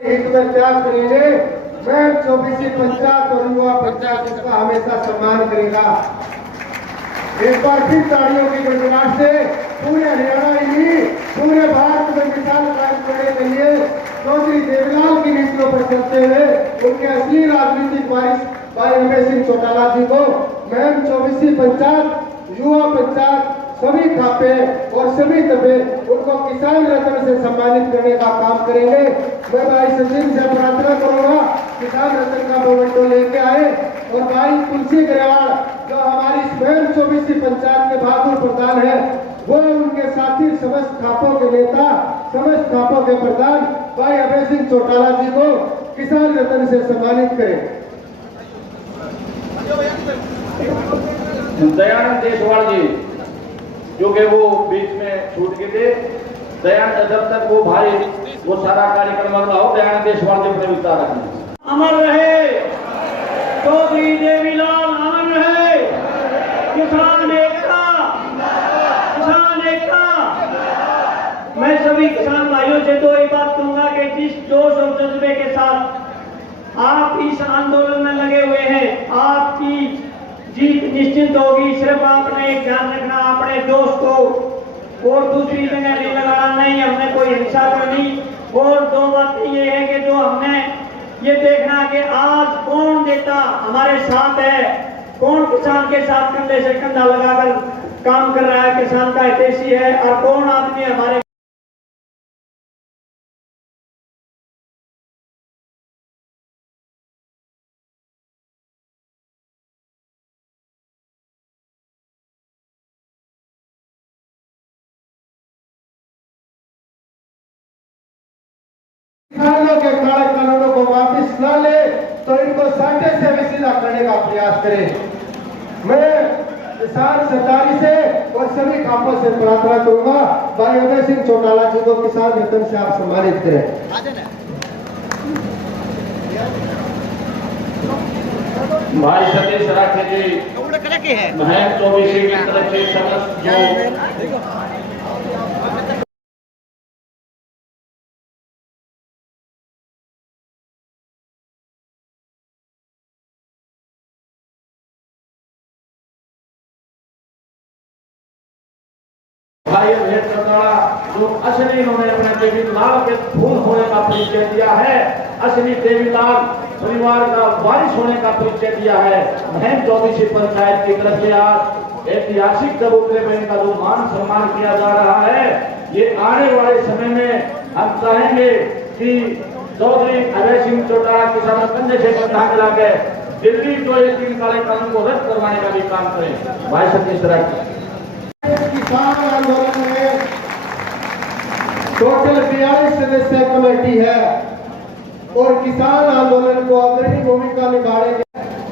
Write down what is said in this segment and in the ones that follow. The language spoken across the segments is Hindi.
हित में त्याग करेंगे। मैं 24वीं पंचायत और युवा पंचायत इसका हमेशा सम्मान करेगा। एक बार फिर तालियों की गड़गड़ाहट से पूरे हरियाणा ही पूरे भारत में मिसाल कायम करने के लिए चौधरी देवीलाल की नीतियों पर चलते हुए उनके असली राजनीतिक वारिस भाई अभय सिंह चौटाला जी को मैं 24वीं पंचायत युवा पंचायत सभी खापे और सभी दबे उनको किसान रत्न से सम्मानित करने का काम करेंगे। मैं भाई सचिव से प्रार्थना करूंगा किसान रत्न का मोमेंटो लेके आए और भाई तुलसी ग्रेवाल जो हमारी स्वयं 24वीं पंचायत के बहादुर प्रधान है वो उनके साथी समस्त खापों के नेता समस्त खापों के प्रधान भाई अभय सिंह चौटाला जी को किसान रत्न से सम्मानित करें। दयानंद देशवाल जी जो कि वो बीच में छूट गए थे, दयानंद जब तक वो सारा कार्यक्रम अगला हो, दयानंद देशवाल जी अपने विचार रखें। अमर रहे चौधरी देवीलाल, अमर रहे किसान एकता, किसान एकता। मैं सभी किसान भाइयों से तो ये बात कहूंगा कि जिस जोश और जज्बे के साथ आप इस आंदोलन में लगे हुए हैं, आपकी जीत निश्चित होगी। सिर्फ आपने एक ध्यान रखना, अपने दोस्त को और दूसरी जगह नहीं लगाना, नहीं हमने कोई हिंसा करनी। और दो बातें ये है कि जो हमने ये देखना कि आज कौन नेता हमारे साथ है, कौन किसान के साथ कंधे से कंधा लगाकर काम कर रहा है, किसान का हितैषी है, और कौन आदमी हमारे किसानों के काले कानूनों को वापस न ले तो इनको साटे से भी सीधा करने का प्रयास करें। मैं किसान सरकारी से और सभी खापों से प्रार्थना करूंगा भाई अभय सिंह चौटाला जी को किसान रत्न से आप सम्मानित करें। भाई सतीश राठे जी महम 24वीं की तरफ से समस्त जो भाई अभय चौटाला जो असली इन्होंने अपने देवीलाल के खून होने का परिचय दिया है, असली देवीलाल परिवार का वारिस होने का परिचय दिया है। महम 24वीं पंचायत की तरफ से आज ऐतिहासिक चबूतरे में इनका जो मान सम्मान किया जा रहा है, ये आने वाले समय में हम चाहेंगे कि चौधरी अभय सिंह चौटाला किसान कंधे से कंधा मिला के दिल्ली जो ये 3 काले कानून को रद्द करवाने का भी काम करें। भाई सतीश राठे किसान आंदोलन में टोटल 42 सदस्य कमेटी है और किसान आंदोलन को अग्रणी भूमिका निभा रहे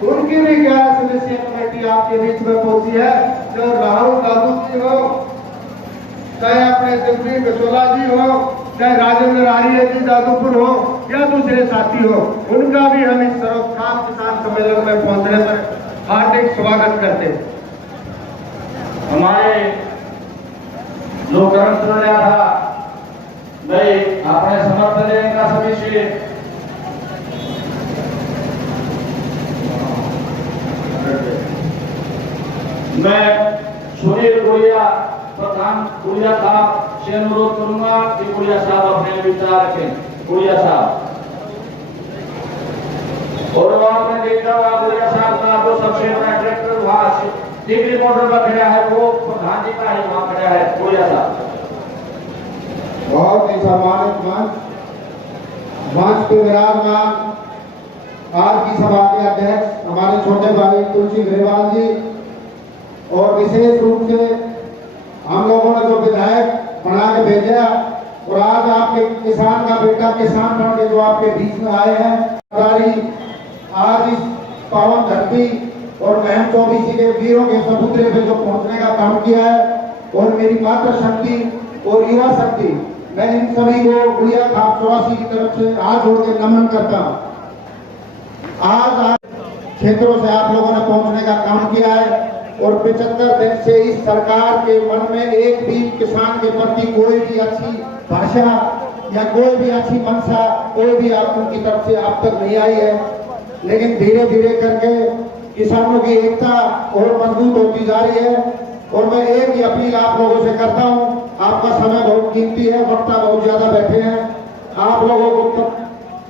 उनकी भी 11 सदस्यीय कमेटी आपके बीच में पहुंची है। जो राहुल दादू जी हो, चाहे अपने जगदीप गचोला जी हो, चाहे राजेंद्र आर्य जी दादूपुर हो या दूसरे साथी हो, उनका भी हम इस सर्वखाप किसान सम्मेलन में पहुंचने पर हार्दिक स्वागत करते हैं। हमारे जो ग्रंथ सुन रहा था भाई आपने समर्थन देने का सभी से मैं सुनील गुड़िया प्रधान गुड़िया साहब से अनुरोध करूंगा कि गुड़िया साहब अपने विचार रखें। गुड़िया साहब और आपने देखा होगा गुड़िया साहब का जो सबसे बड़ा ट्रैक्टर वहां डिग्री मोटर में खड़ा है वो प्रधान जी का ही वहां खड़ा है। गुड़िया साहब बहुत ही सम्मानित मंच पे विराजमान आज की सभा के अध्यक्ष हमारे छोटे भाई तुलसी ग्रेवाल जी और विशेष रूप से हम लोगों ने जो विधायक बना के भेजा और आज आपके किसान का बेटा किसान बन के जो आपके बीच में आए हैं, आज इस पावन धरती और महम 24वीं के वीरों के चबूतरे पे जो पहुंचने का काम किया है और मेरी मातृ शक्ति और युवा शक्ति, मैं इन सभी को गुड़िया खाप 84 की तरफ से हाथ जोड़ के नमन करता हूँ। आज क्षेत्रों से आप लोगों ने पहुंचने का काम किया है और 75 दिन से इस सरकार के मन में एक भी किसान के प्रति कोई भी अच्छी भाषा या कोई भी अच्छी मंशा कोई भी आप उनकी तरफ से अब तक नहीं आई है, लेकिन धीरे धीरे करके किसानों की एकता और मजबूत होती जा रही है। और मैं एक ही अपील आप लोगों से करता हूं, आपका समय बहुत कीमती है, वक्ता बहुत ज्यादा बैठे हैं, आप लोगों को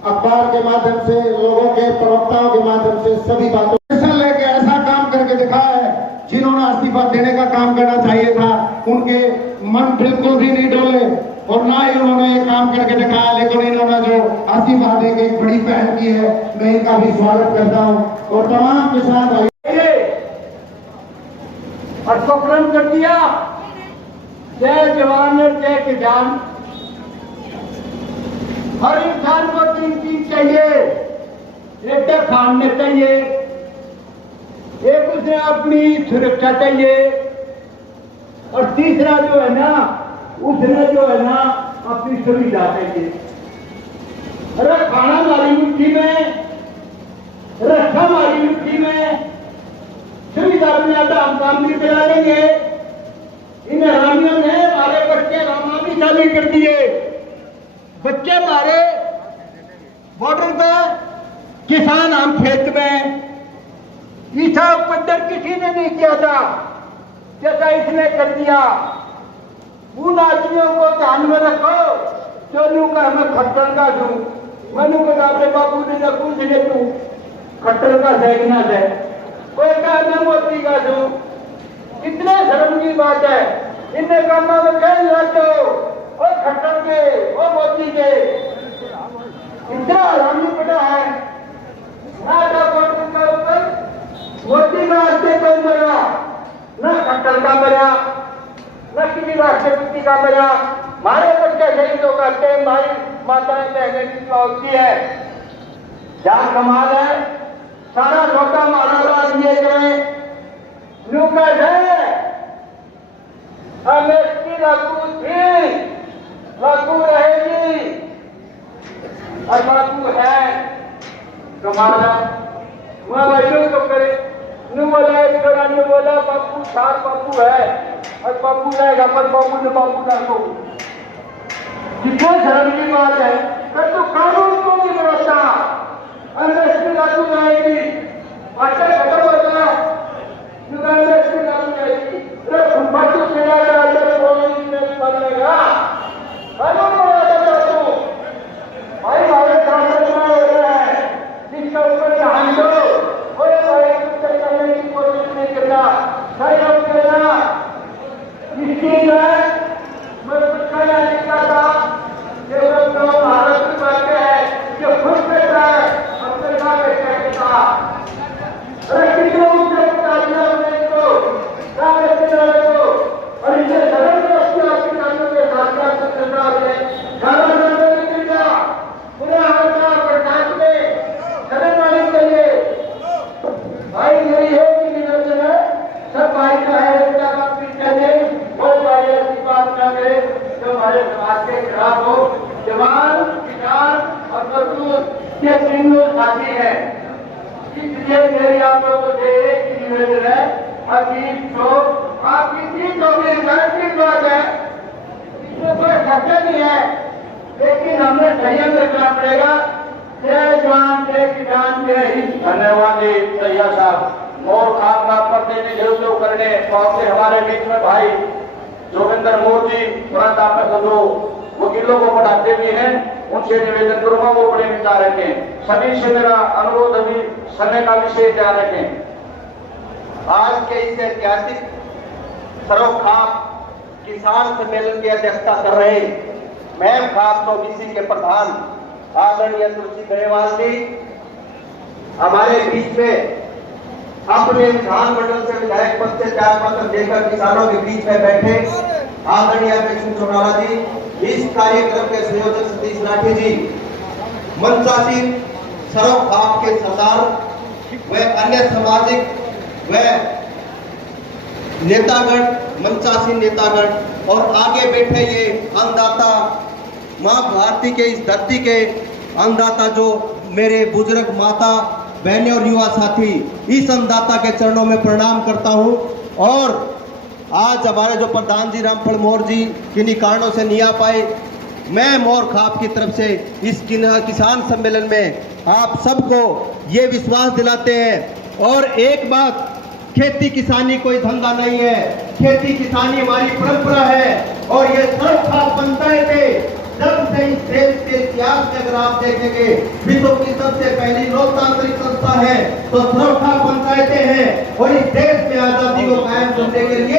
अखबार के माध्यम से, लोगों के प्रवक्ताओं के माध्यम से सभी बातों लेके ऐसा काम करके दिखाया है, जिन्होंने इस्तीफा देने का काम करना चाहिए था उनके मन बिल्कुल भी नहीं डोले और ना ही उन्होंने ये काम करके दिखाया, लेकिन इन्होंने जो इस्तीफा देके एक बड़ी पहल की है, मैं इनका भी स्वागत करता हूं। और तमाम किसान भाई और पकड़न कर दिया, जय जवान जय किसान। हर इंसान को 3 चीज चाहिए, एक तो खाने चाहिए, एक उसे अपनी सुरक्षा चाहिए, और तीसरा जो है ना, उसने जो है ना अपनी सुविधा चाहिए। अरे खाना हमारी मुट्ठी में, रखा हमारी मुट्ठी में, सुविधा बुनियादा हम काम भी करा लेंगे। इन हरामियों ने हमारे बच्चे रामा भी शादी कर दिए, बच्चे हमारे बॉर्डर पे, किसान हम खेत में। ईसा उपद्र किसी ने नहीं किया था जैसा इसने कर दिया। उन आदमियों को ध्यान में रखो जो यूं का मैं खट्टर का दूं, मनु को अपने बाबू ने पूछ ले तू खट्टर का देखना है, कोई कहा मैं मोदी का दूं। कितने शर्म की बात है, इनने कामों में कहीं लग दो और खट्टर के और मोदी के इतना हरामी पड़ा है ना। बॉर्डर का ऊपर मोदी का रास्ते को मरा, न खट्टर का मरा, न किसी राष्ट्रपति का मरा। हमारे बच्चे शहीदों करते हैं, हमारी माताएं बहनें की होती है। क्या कमाल है, सारा छोटा मारा राज ये करें न्यूकट है। अमेरिकी लागू थी, लागू रहेगी और लागू है। कमाल है, वह भाइयों को करे नु बोला, एक ने बोला बापू सार बापू है और बापू रहेगा, पर बापू ने बापू ना को। कितने शर्म की बात है, कर तो कानून को नहीं बनता। अमेरिकी लागू रहेगी, अच्छा खत्म हो गया, अमेरिकी लागू रहेगी, बापू मेरा अंदर बोलने में बनेगा कानून बनाता बापू। भाई हमारे कानून में हो रहा है, जिसका ऊपर ध्यान दो और करने की कोशिश नहीं करना, सहयोग करना। इसकी मैं कुछ कहना नहीं चाहता, ये सब भारत की बातें हैं, जो खुद करता है अपने साथ कहता। अरे कितने उसने बता दिया उन्हें को, और इसे सरल रस्ते आपके कानून के साथ साथ करना है। सारा नहीं किया पूरा हल्का प्रकाश में सरल वाली चाहिए। भाई यही है कि निवेदन है, सब भाई का है, बेटा का पीछे नहीं, वो भाई ऐसी बात न करे जो हमारे समाज के खिलाफ हो। जवान, किसान और मजदूर ये तीनों साथी है। इसलिए मेरी आप लोगों से एक निवेदन है, अभी तो आपकी 3 की बात है, इसमें कोई खर्चा नहीं है, लेकिन हमें संयम रखना पड़ेगा। जय जवान जय किसान जय हिंद। धन्यवाद सैया साहब। और खास बात पर देने जो करने पहुंचे हमारे बीच में भाई जोगिंदर मोर जी, तुरंत आप में जो वकीलों को पढ़ाते भी हैं, उनसे निवेदन करूंगा वो बड़े विचार रखें। सभी से मेरा अनुरोध अभी समय का विशेष ध्यान रखें। आज के इस ऐतिहासिक सरोखाप किसान सम्मेलन की अध्यक्षता कर रहे मैं खास ओबीसी के प्रधान आदरणीय तुलसी गढ़वाल जी हमारे बीच में अपने विधानमंडल से विधायक पद से त्याग पत्र देकर किसानों के बीच में बैठे आदरणीय कृष्ण चौटाला जी, इस कार्यक्रम के संयोजक सतीश लाठी जी, मंचासीन सरोखाप के सरदार व अन्य सामाजिक व नेतागण, मंचासीन नेतागण और आगे बैठे ये अन्नदाता, मां भारती के इस धरती के अन्नदाता जो मेरे बुजुर्ग माता बहनें और युवा साथी, इस अन्नदाता के चरणों में प्रणाम करता हूं। और आज हमारे जो प्रधान जी रामफल मोर जी किन्हीं कारणों से नहीं आ पाए, मैं मोर खाप की तरफ से इस किसान सम्मेलन में आप सबको ये विश्वास दिलाते हैं। और एक बात, खेती किसानी कोई धंधा नहीं है, खेती किसानी हमारी परंपरा है। और ये सर्वखाप पंचायतें जब से इस देश के इतिहास में अगर आप देखेंगे, विश्व की सबसे पहली लोकतांत्रिक संस्था है तो सर्वखाप पंचायतें हैं। और इस देश में आजादी को कायम करने के लिए